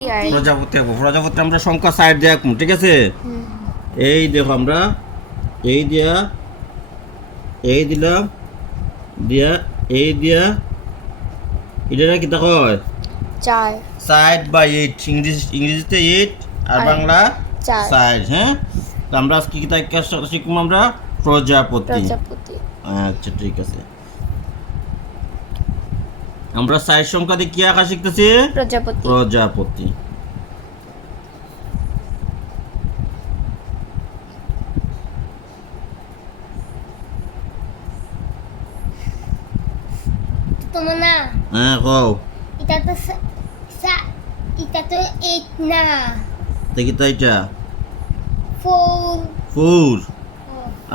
প্রজাপতি আঁকবো। প্রজাপতি আমরা সংখ্যা সাইড দিয়ে আঁকবো, ঠিক আছে? এই দেখো আমরা এই দিয়া এই দিলাম দিয়া এই দিয়া এটা কি দেখো 4 সাইড বা 8 ইংরেজিতে 8 আর বাংলা 4 সাইড। হ্যাঁ, তো আমরা আজকে কি তাই শিখবো আমরা প্রজাপতি। আচ্ছা ঠিক আছে, আমরা সাইড সংখ্যা দিয়ে কি আঁকা শিখতেছি? প্রজাপতি। তোমার না হ্যাঁ কও, এটা তো এটা তো 8 না, দেখি তো এটা 4 4।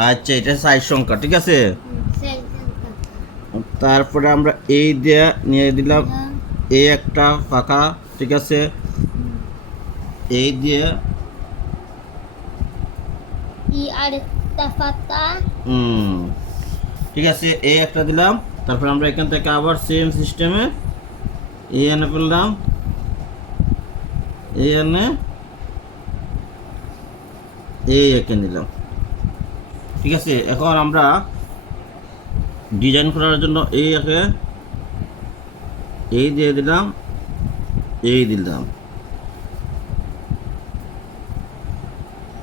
আচ্ছা এটা সাইড সংখ্যা, ঠিক আছে? তারপরে আমরা এই দিয়ে নিয়ে দিলাম এই একটা ফাঁকা, ঠিক আছে? এই দিয়ে আরেকটা পাতা, ঠিক আছে, এই একটা দিলাম। তারপর আমরা এখান থেকে আবার সেম সিস্টেমে এই এনে ফেললাম, এই এনে এই এঁকে নিলাম, ঠিক আছে? এখন আমরা ডিজাইন করার জন্য এই একে এই দিয়ে দিলাম, এই দিলাম।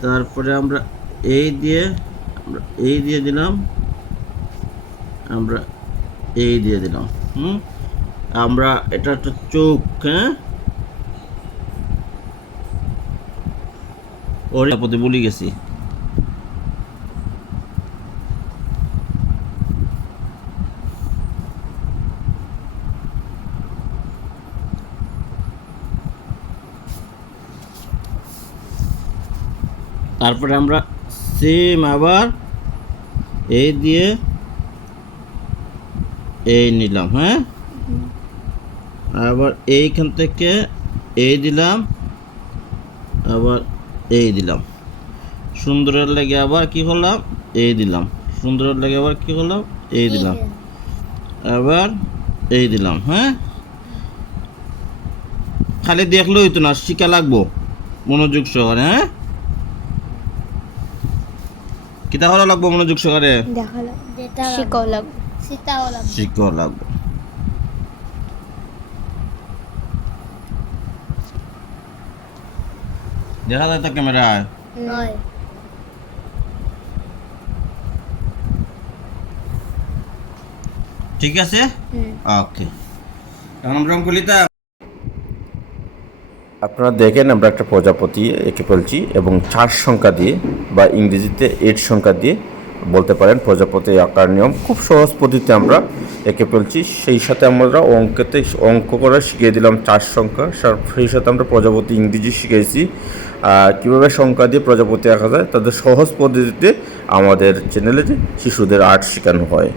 তারপরে আমরা এই দিয়ে দিলাম, আমরা এই দিয়ে দিলাম। আমরা এটা একটা চোখ, হ্যাঁ ওরে প্রতি বলি গেছি। তারপরে আমরা সেম আবার এই দিয়ে এই নিলাম, হ্যাঁ আবার এইখান থেকে এই দিলাম, আবার এই দিলাম। সুন্দরের লেগে আবার কি করলাম? এই দিলাম। সুন্দরের লেগে আবার কি করলাম? এই দিলাম, আবার এই দিলাম। হ্যাঁ, খালি দেখলেই তো না, শিখা লাগবো মনোযোগ সহকারে। হ্যাঁ, কিতা হলো লাগবো মনোযোগ সহকারে, শিকাও লাগবে। শিখাও লাগবো। দেখা যায় তো ক্যামেরায়? নয় ঠিক আছে, ওকে। এখন আমরা অঙ্কলিতা আপনারা দেখেন আমরা একটা প্রজাপতি এঁকে ফেলছি এবং 4 সংখ্যা দিয়ে বা ইংরেজিতে 8 সংখ্যা দিয়ে বলতে পারেন প্রজাপতি আঁকার নিয়ম খুব সহজ পদ্ধতিতে আমরা এঁকে ফেলছি। সেই সাথে আমরা অঙ্ক করা শিখিয়ে দিলাম 4 সংখ্যা, সেই সাথে আমরা প্রজাপতি ইংরেজি শিখেছি। কীভাবে সংখ্যা দিয়ে প্রজাপতি আঁকা যায় তাদের সহজ পদ্ধতিতে আমাদের চ্যানেলে শিশুদের আর্ট শেখানো হয়।